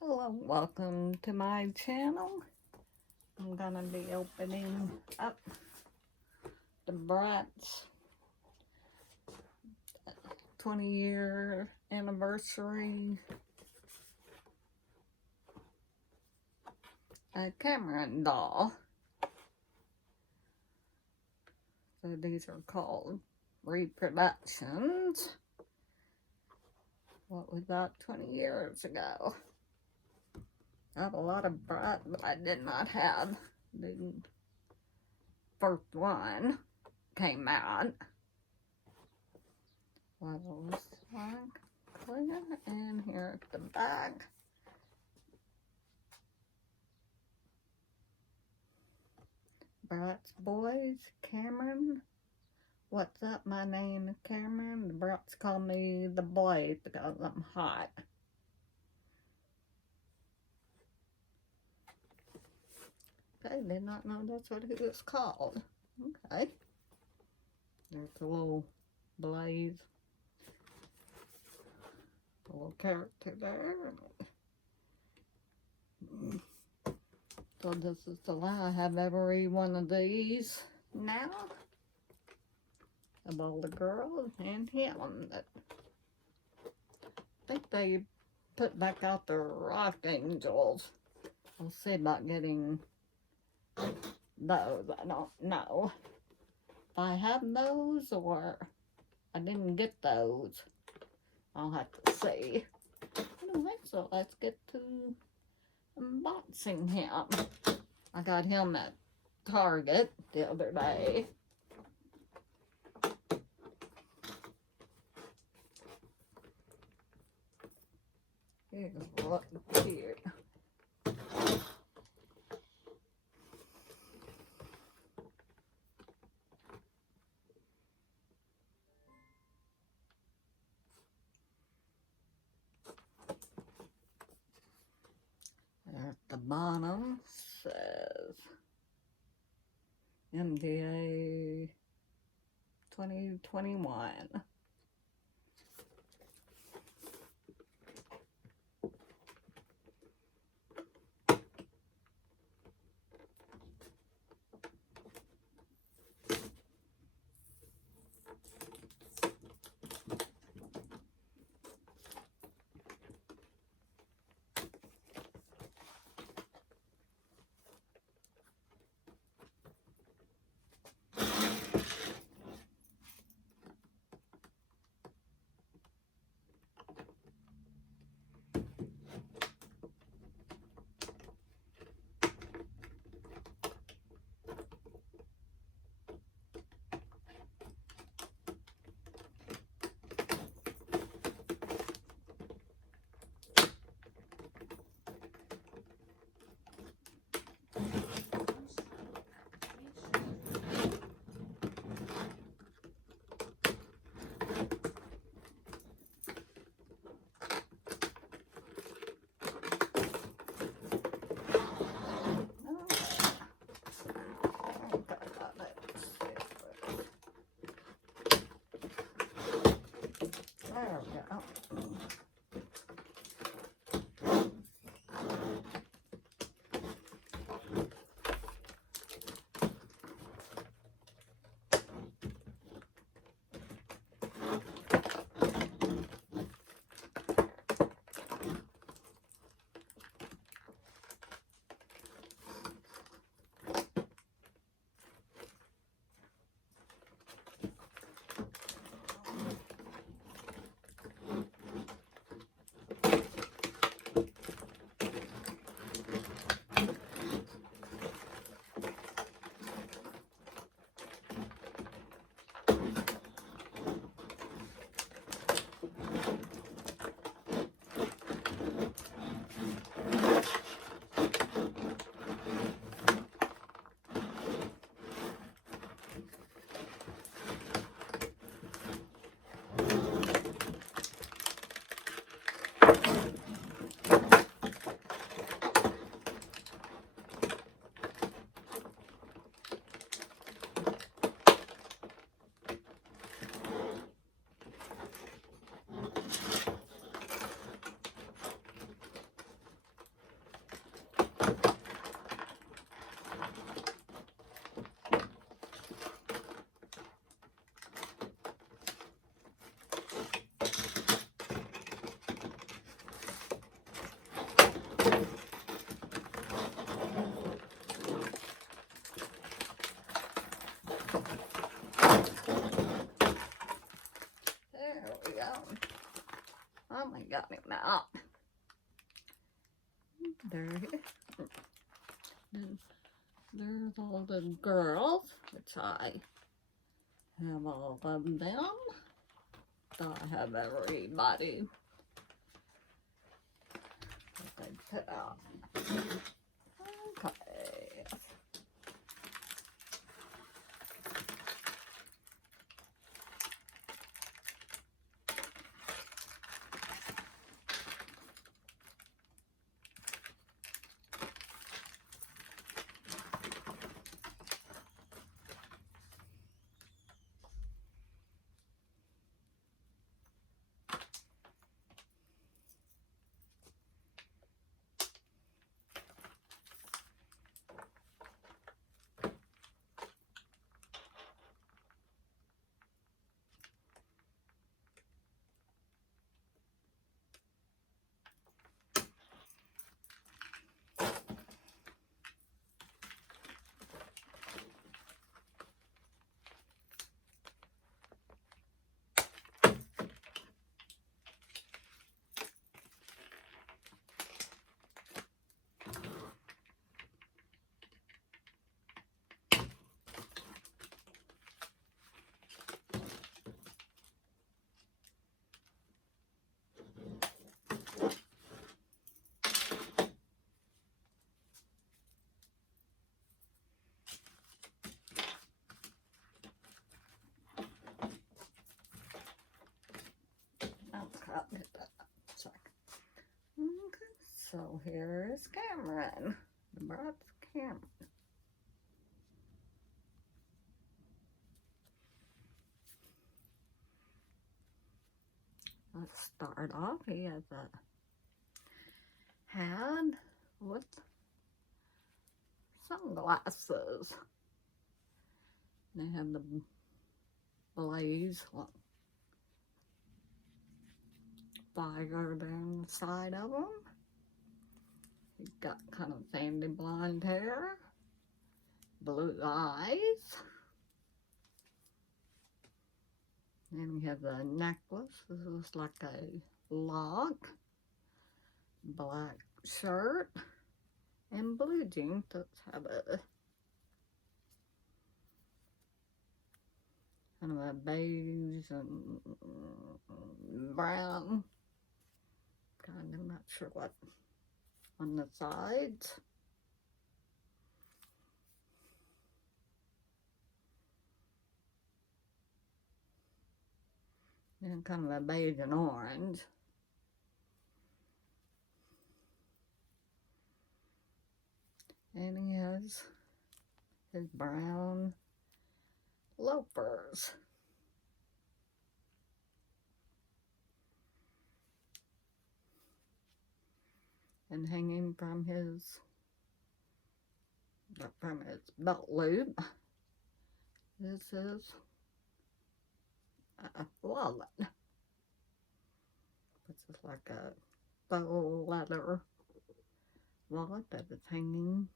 Hello, welcome to my channel. I'm gonna be opening up the Bratz 20-year anniversary Cameron doll. So these are called reproductions. What was that 20 years ago? I have a lot of Bratz, but I did not have the first one came out. What it looks like. Clear, and here's the back. Bratz boys, Cameron. What's up? My name is Cameron. The Bratz call me the Blaze because I'm hot. Okay, did not know that's what he was called. Okay. There's a little Blaze. A little character there. So this is the last. I have every one of these now. Of all the girls and him. I think they put back out the rock angels. I'll see about getting those. I don't know if I have those or I didn't get those. I'll have to see. Anyway, so let's get to unboxing him. I got him at Target the other day. Here's what here. At the bottom says MDA 2021. There we go. finally got him out. There he is. There's all the girls, which I have all of them. I have everybody that they put out. Okay. Okay, so here's Cameron, the Bratz Cameron. Let's start off. He has a hat with sunglasses. They have the blaze fire down the side of them. He's got kind of sandy blonde hair, blue eyes. And he has a necklace. This is like a lock, black shirt, and blue jeans. Let's have a kind of a beige and brown. Kind of not sure what on the sides. And kind of a beige and orange. And he has his brown loafers. And hanging from his belt loop, this is a wallet. Which is like a faux leather wallet that is hanging.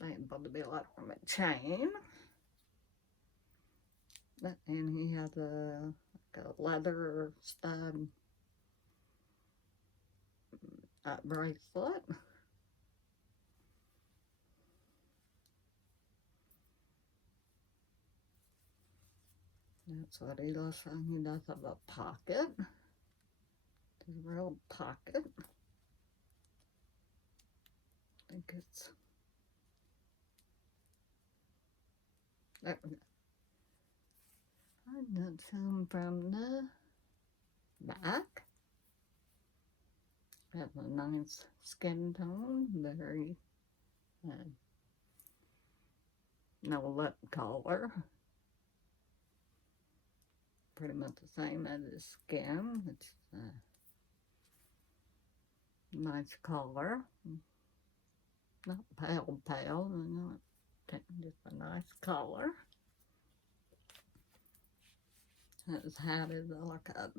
It's supposed to be like from a chain. And he has like a leather stud bracelet. That's what he does. He does have a pocket. A real pocket. I think it's there. I got some from the back. Has a nice skin tone, very no lip color. Pretty much the same as his skin. It's a nice color. Not pale, not just a nice color. His hat is like a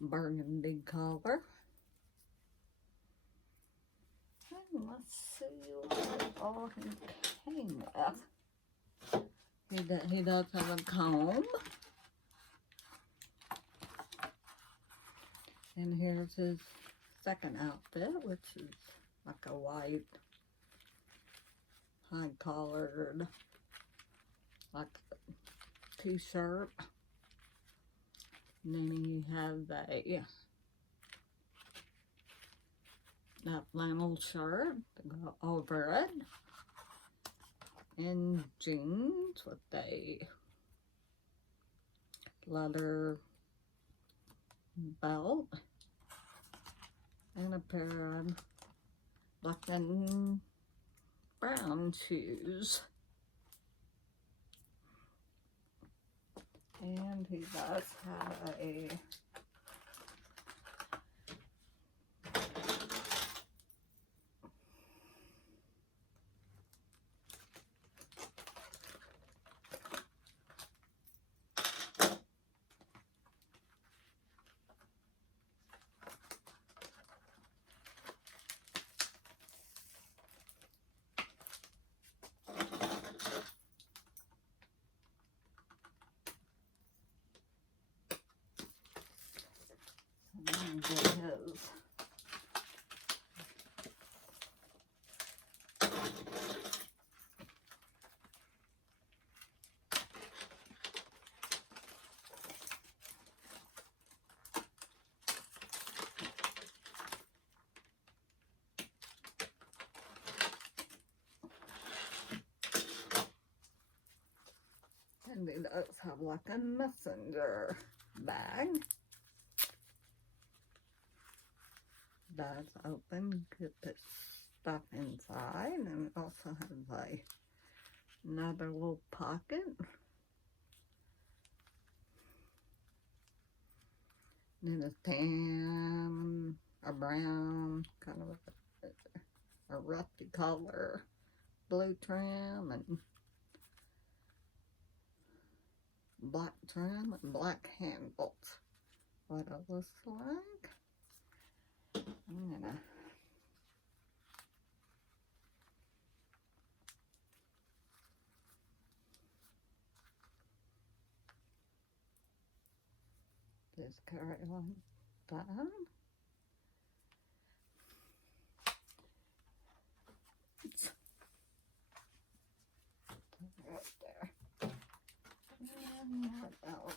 burgundy color. And let's see what all he came with. He does have a comb. And here's his second outfit, which is like a white high-collared like t-shirt. And then you have that flannel shirt to go over it. And jeans with a leather belt. And a pair of black and brown shoes. And he does have a his and he does have like a messenger bag. That's open, get this stuff inside, and it also has another little pocket. And then a tan, a brown, kind of a rusty color, blue trim, and black trim, and black handles. What it looks like. I'm gonna just carry on down. Right there. And what else?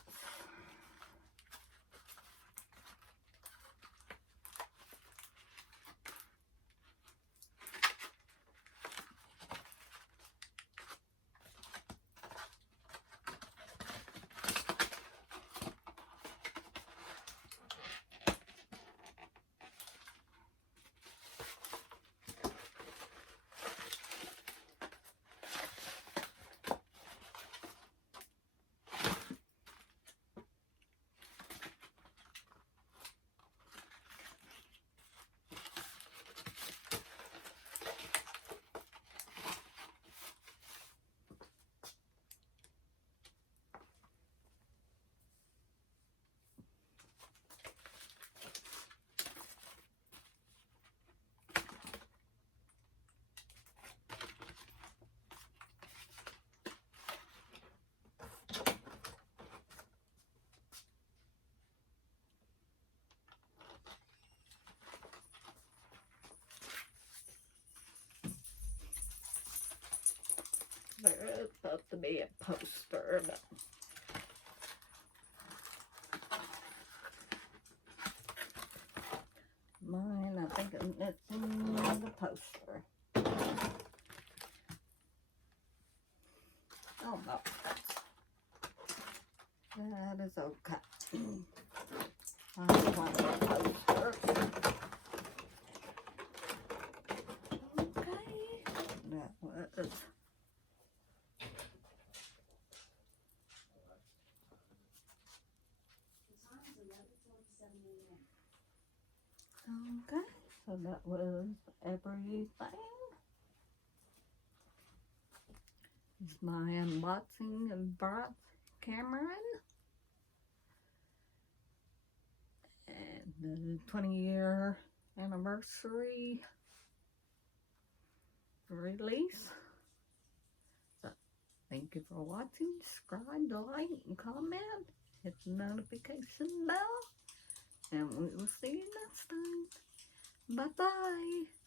There is supposed to be a poster, but mine, I think I'm missing the poster. Oh no, that is okay. I'll find the poster. Okay, that was. Okay, so that was everything. This is my unboxing of Bratz Cameron. And the 20-year anniversary release. So, thank you for watching. Subscribe, like, and comment. Hit the notification bell. And we will see you next time. Bye-bye.